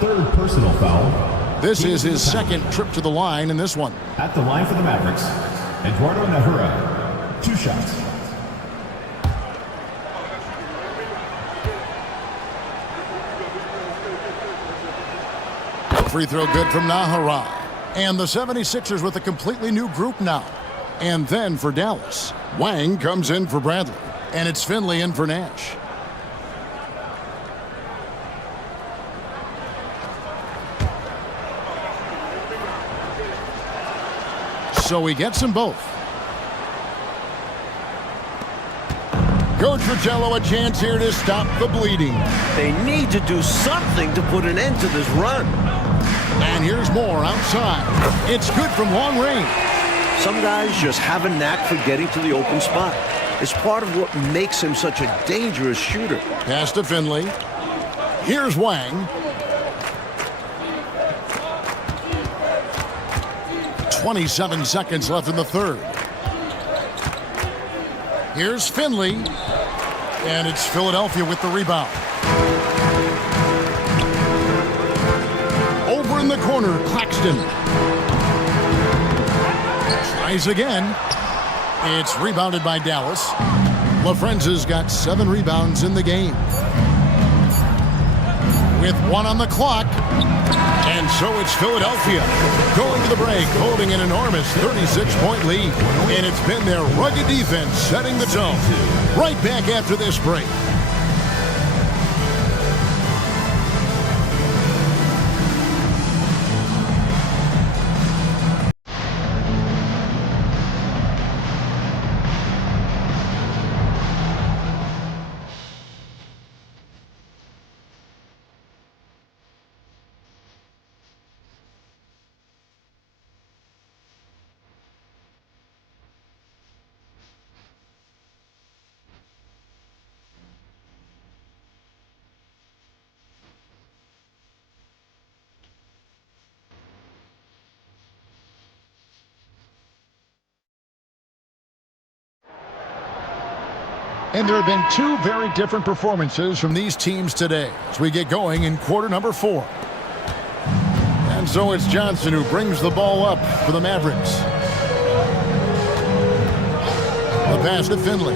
Third personal foul. This is his 2nd trip to the line in this one. At the line for the Mavericks, Eduardo Nahura. 2 shots. Free throw good from Nahara. And the 76ers with a completely new group now. And then for Dallas, Wang comes in for Bradley. And it's Finley in for Nash. So he gets them both. Coach Fratello a chance here to stop the bleeding. They need to do something to put an end to this run. And here's more outside. It's good from long range. Some guys just have a knack for getting to the open spot. It's part of what makes him such a dangerous shooter. Pass to Finley. Here's Wang. 27 seconds left in the third. Here's Finley. And it's Philadelphia with the rebound. Over in the corner, Claxton. Tries again. It's rebounded by Dallas. LaFrenza's got 7 rebounds in the game. With 1 on the clock. And so it's Philadelphia going to the break, holding an enormous 36-point lead. And it's been their rugged defense setting the tone. Right back after this break. And there have been two very different performances from these teams today as we get going in quarter number 4. And so it's Johnson who brings the ball up for the Mavericks. The pass to Finley.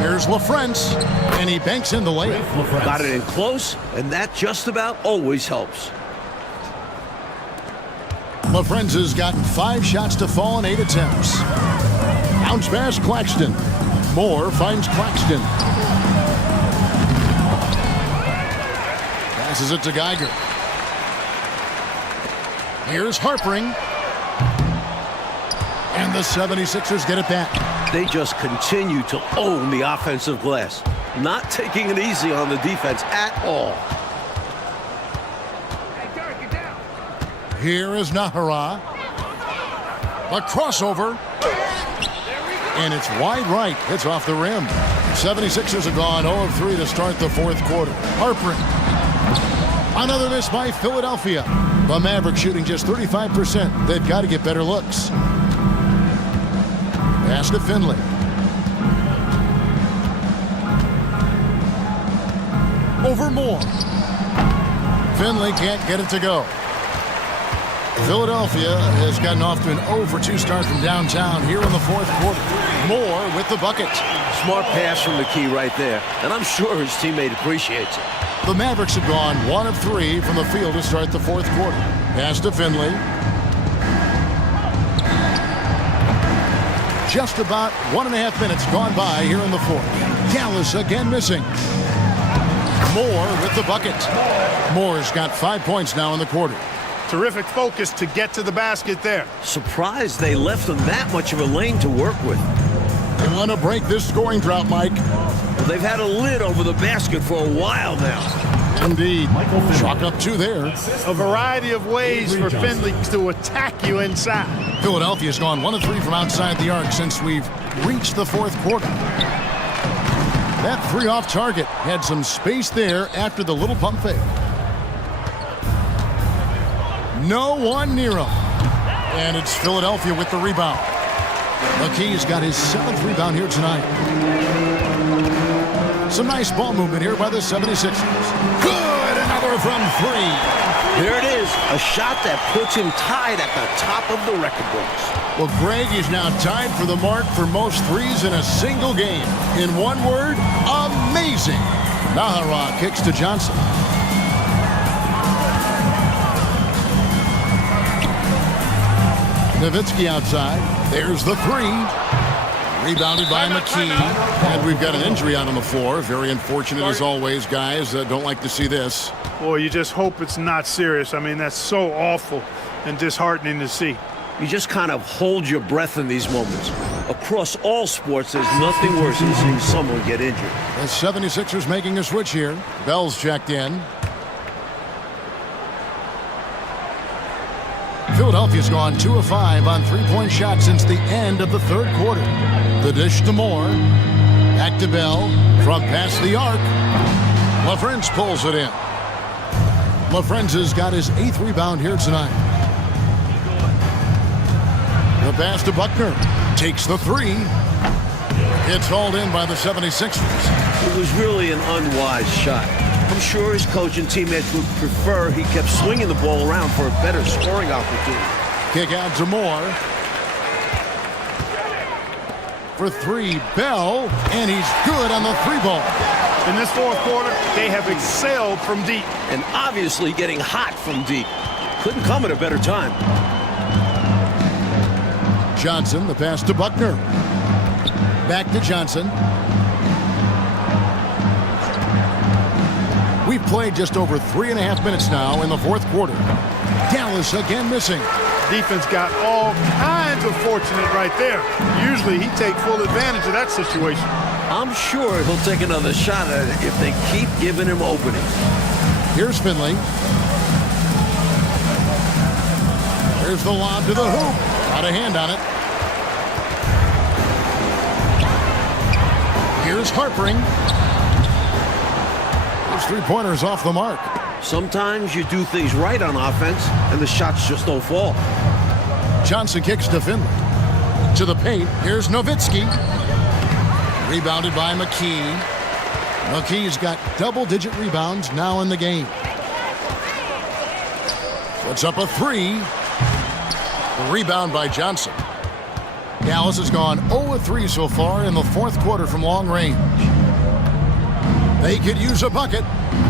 Here's LaFrance, and he banks in the layup. Got it in close, and that just about always helps. LaFrance has gotten 5 shots to fall in 8 attempts. Bounce pass, Claxton. Moore finds Claxton. Passes it to Geiger. Here's Harpering. And the 76ers get it back. They just continue to own the offensive glass. Not taking it easy on the defense at all. Here is Nahara. A crossover. And it's wide right. It's off the rim. 76ers have gone 0 of 3 to start the 4th quarter. Harpering. Another miss by Philadelphia. The Mavericks shooting just 35%. They've got to get better looks. Pass to Finley. Over Moore. Finley can't get it to go. Philadelphia has gotten off to an 0 for 2 start from downtown here in the 4th quarter. Moore with the bucket. Smart pass from the key right there, and I'm sure his teammate appreciates it. The Mavericks have gone 1 of 3 from the field to start the 4th quarter. Pass to Finley. Just about 1.5 minutes gone by here in the 4th. Dallas again missing. Moore with the bucket. Moore's got 5 points now in the quarter. Terrific focus to get to the basket there. Surprised they left him that much of a lane to work with. They want to break this scoring drought, Mike. Well, they've had a lid over the basket for a while now. Indeed. Chalk up 2 there. A variety of ways for Finley to attack you inside. Philadelphia's gone 1 of 3 from outside the arc since we've reached the 4th quarter. That 3 off target had some space there after the little pump fake. No one near him. And it's Philadelphia with the rebound. McKee's got his 7th rebound here tonight. Some nice ball movement here by the 76ers. Good! Another from 3. There it is. A shot that puts him tied at the top of the record books. Well, Greg is now tied for the mark for most threes in a single game. In one word, amazing. Nahara kicks to Johnson. Nowitzki outside. There's the 3. Rebounded by McKee. And we've got an injury out on the floor. Very unfortunate as always, guys. Don't like to see this. Boy, you just hope it's not serious. I mean, that's so awful and disheartening to see. You just kind of hold your breath in these moments. Across all sports, there's nothing worse than seeing someone get injured. The 76ers making a switch here. Bell's checked in. Philadelphia's gone 2 of 5 on 3-point shots since the end of the 3rd quarter. The dish to Moore. Back to Bell. From past the arc. LaFrance pulls it in. LaFrance has got his 8th rebound here tonight. The pass to Buckner. Takes the 3. It's hauled in by the 76ers. It was really an unwise shot. I'm sure his coach and teammates would prefer he kept swinging the ball around for a better scoring opportunity. Kick out to Moore. For 3, Bell, and he's good on the 3 ball. In this 4th quarter, they have excelled from deep. And obviously getting hot from deep. Couldn't come at a better time. Johnson, the pass to Buckner. Back to Johnson. We've played just over 3.5 minutes now in the 4th quarter. Dallas again missing. Defense got all kinds of fortunate right there. Usually he takes full advantage of that situation. I'm sure he'll take another shot at it if they keep giving him openings. Here's Finley. Here's the lob to the hoop. Got a hand on it. Here's Harpering. Those 3-pointers off the mark. Sometimes you do things right on offense, and the shots just don't fall. Johnson kicks to Finley. To the paint, here's Nowitzki. Rebounded by McKee. McKee's got double-digit rebounds now in the game. Puts up a three. The rebound by Johnson. Dallas has gone 0-3 so far in the fourth quarter from long range. They could use a bucket.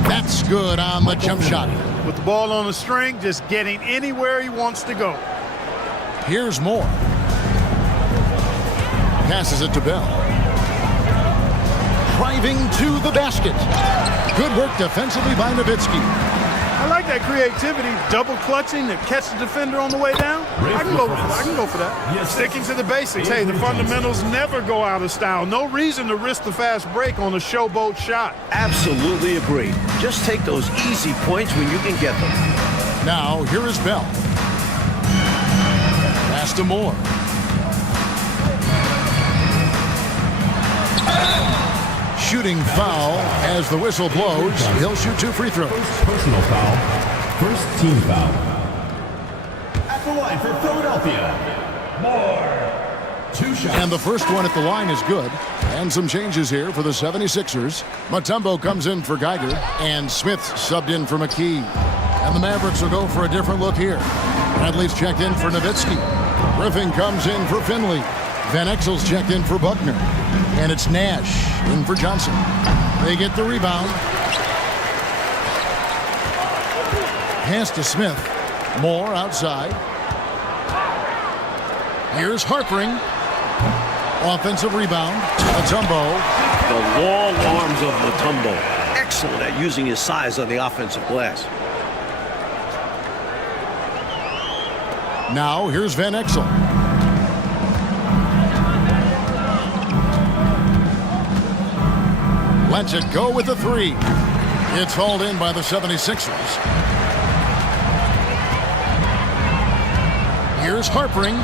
That's good on the jump shot. With the ball on the string, just getting anywhere he wants to go. Here's Moore. Passes it to Bell. Driving to the basket. Good work defensively by Nowitzki. I like that creativity, double clutching to catch the defender on the way down. I can go for that. Yes. Sticking to the basics. Hey, the fundamentals never go out of style. No reason to risk the fast break on a showboat shot. Absolutely agree. Just take those easy points when you can get them. Now, here is Bell. Pass to Moore. Shooting foul as the whistle blows. He'll shoot 2 free throws. Personal foul. First team foul. At the line for Philadelphia, Moore. 2 shots. And the first one at the line is good. And some changes here for the 76ers. Mutombo comes in for Geiger, and Smith subbed in for McKee. And the Mavericks will go for a different look here. Bradley's checked in for Nowitzki. Griffin comes in for Finley. Van Exel's checked in for Buckner. And it's Nash in for Johnson. They get the rebound. Pass to Smith. Moore outside. Here's Harpering. Offensive rebound. Mutombo. The long arms of Mutombo. Excellent at using his size on the offensive glass. Now here's Van Exel. Lets it go with the three. It's hauled in by the 76ers. Here's Harpering.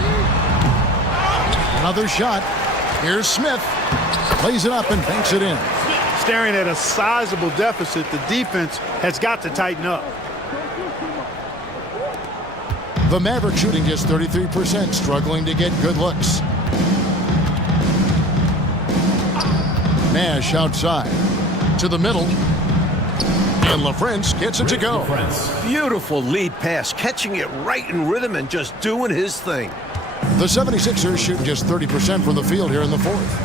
Another shot. Here's Smith. Plays it up and banks it in. Staring at a sizable deficit, the defense has got to tighten up. The Mavericks shooting just 33%, struggling to get good looks. Nash outside. To the middle. And LaFrance gets it to go. Beautiful lead pass, catching it right in rhythm and just doing his thing. The 76ers shooting just 30% from the field here in the fourth.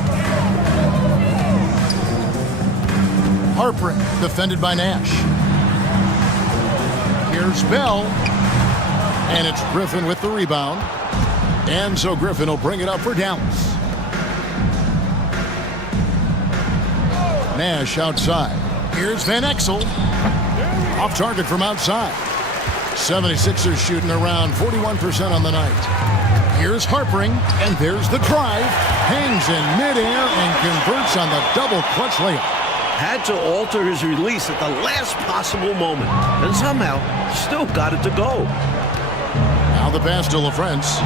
Harpering, defended by Nash. Here's Bell. And it's Griffin with the rebound. And so Griffin will bring it up for Dallas. Nash outside. Here's Van Exel. Off target from outside. 76ers shooting around 41% on the night. Here's Harpering, and there's the drive. Hangs in midair and converts on the double clutch layup. Had to alter his release at the last possible moment, and somehow still got it to go. Now the pass to LaFrance.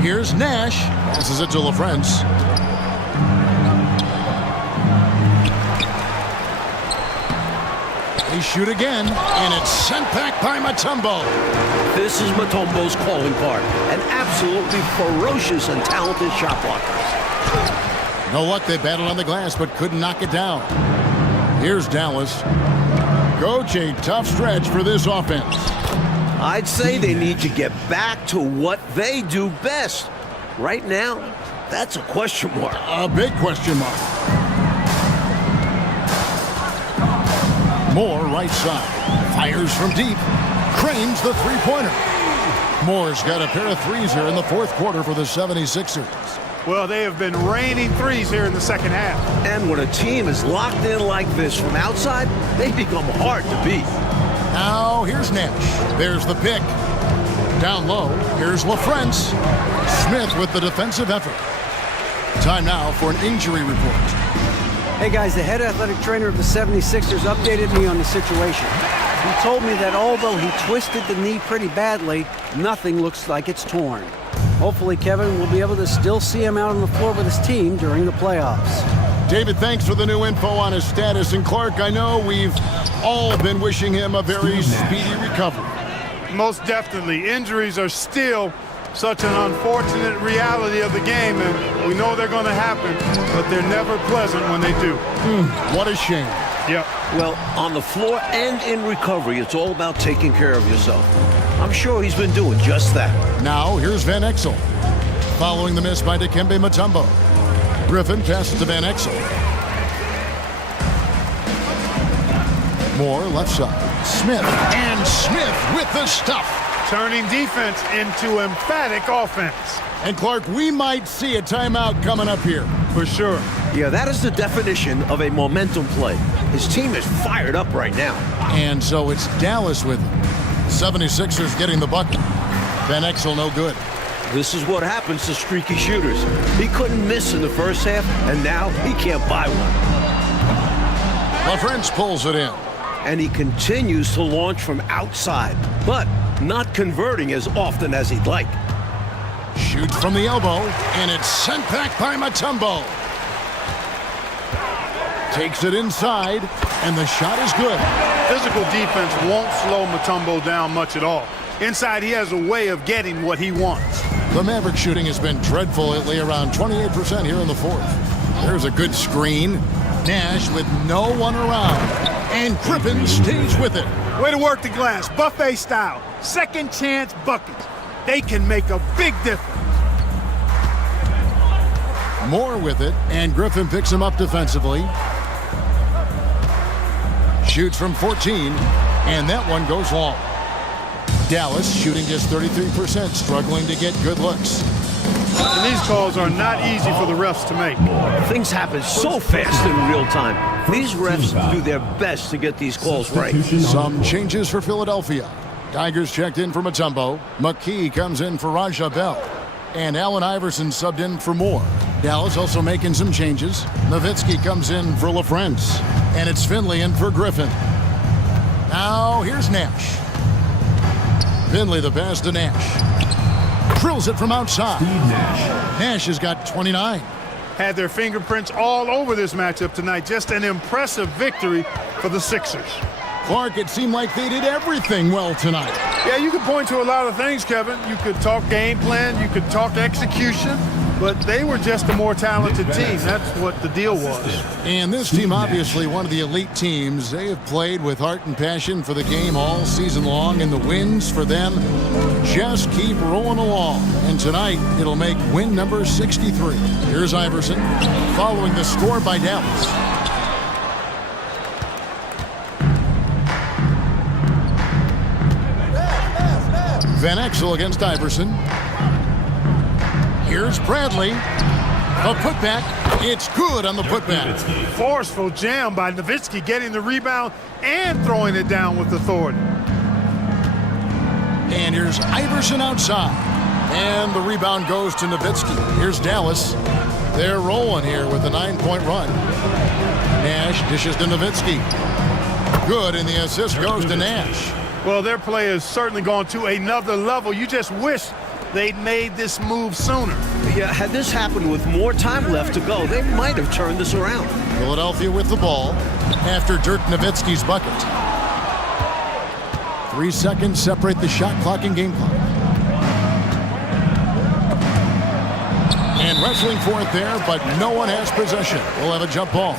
Here's Nash. Passes it to LaFrance. They shoot again, and it's sent back by Mutombo. This is Mutombo's calling card. An absolutely ferocious and talented shot blocker. No luck, they battled on the glass, but couldn't knock it down. Here's Dallas. Coach, a tough stretch for this offense. I'd say they need to get back to what they do best. Right now, that's a question mark. A big question mark. Moore right side. Fires from deep. Cranes the three-pointer. Moore's got a pair of threes here in the fourth quarter for the 76ers. Well, they have been raining threes here in the second half. And when a team is locked in like this from outside, they become hard to beat. Now here's Nash. There's the pick. Down low, here's LaFrance. Smith with the defensive effort. Time now for an injury report. Hey guys, the head athletic trainer of the 76ers updated me on the situation. He told me that although he twisted the knee pretty badly, nothing looks like it's torn. Hopefully Kevin will be able to still see him out on the floor with his team during the playoffs. David, thanks for the new info on his status. And Clark, I know we've all been wishing him a very speedy recovery. Most definitely. Injuries are still such an unfortunate reality of the game, and we know they're going to happen, but they're never pleasant when they do. What a shame. Yep. Well, on the floor and in recovery, it's all about taking care of yourself. I'm sure he's been doing just that. Now, here's Van Exel. Following the miss by Dikembe Mutombo. Griffin passes to Van Exel. Moore left side. Smith. And Smith with the stuff. Turning defense into emphatic offense. And Clark, we might see a timeout coming up here. For sure. Yeah, that is the definition of a momentum play. His team is fired up right now. And so it's Dallas with him. 76ers getting the bucket. Van Exel no good. This is what happens to streaky shooters. He couldn't miss in the first half, and now he can't buy one. LaFrance pulls it in. And he continues to launch from outside, but not converting as often as he'd like. Shoots from the elbow, and it's sent back by Mutombo. Takes it inside, and the shot is good. Physical defense won't slow Mutombo down much at all. Inside, he has a way of getting what he wants. The Mavericks shooting has been dreadful lately, around 28% here in the fourth. There's a good screen. Nash with no one around, and Griffin stays with it. Way to work the glass, buffet style. Second chance buckets. They can make a big difference. Moore with it, and Griffin picks him up defensively. Shoots from 14, and that one goes long. Dallas shooting just 33%, struggling to get good looks. And these calls are not easy for the refs to make. Things happen so fast in real time. These refs do their best to get these calls right. Some changes for Philadelphia. Tigers checked in for Mutombo. McKee comes in for Raja Bell. And Allen Iverson subbed in for Moore. Dallas also making some changes. Nowitzki comes in for LaFrance. And it's Finley in for Griffin. Now here's Nash. Finley the pass to Nash. Drills it from outside. Nash has got 29. Had their fingerprints all over this matchup tonight. Just an impressive victory for the Sixers. Clark, it seemed like they did everything well tonight. Yeah, you could point to a lot of things, Kevin. You could talk game plan, you could talk execution, but they were just a more talented team. That's what the deal was. And this team, obviously one of the elite teams. They have played with heart and passion for the game all season long, and the wins for them just keep rolling along. And tonight, it'll make win number 63. Here's Iverson following the score by Dallas. Van Exel against Iverson. Here's Bradley. A putback. It's good on the putback. Forceful jam by Nowitzki, getting the rebound and throwing it down with authority. And here's Iverson outside. And the rebound goes to Nowitzki. Here's Dallas. They're rolling here with a 9-point run. Nash dishes to Nowitzki. Good, and the assist goes to Nash. Well, their play has certainly gone to another level. You just wish they'd made this move sooner. Yeah, had this happened with more time left to go, they might have turned this around. Philadelphia with the ball after Dirk Nowitzki's bucket. 3 seconds separate the shot clock and game clock. And wrestling for it there, but no one has possession. We'll have a jump ball.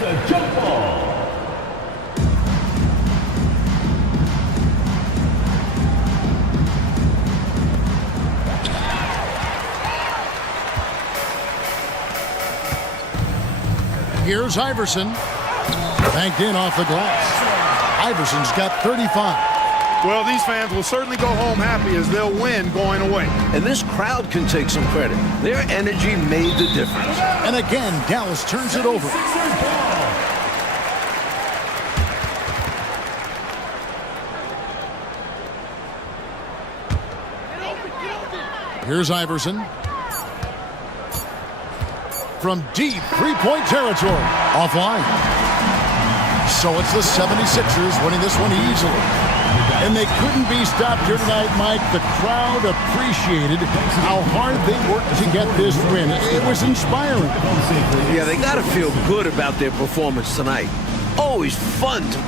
Here's Iverson. Banked in off the glass. Iverson's got 35. Well, these fans will certainly go home happy as they'll win going away. And this crowd can take some credit. Their energy made the difference. And again, Dallas turns it over. Here's Iverson. From deep three-point territory. Offline. So it's the 76ers winning this one easily. And they couldn't be stopped here tonight, Mike. The crowd appreciated how hard they worked to get this win. It was inspiring. Yeah, they got to feel good about their performance tonight. Always fun to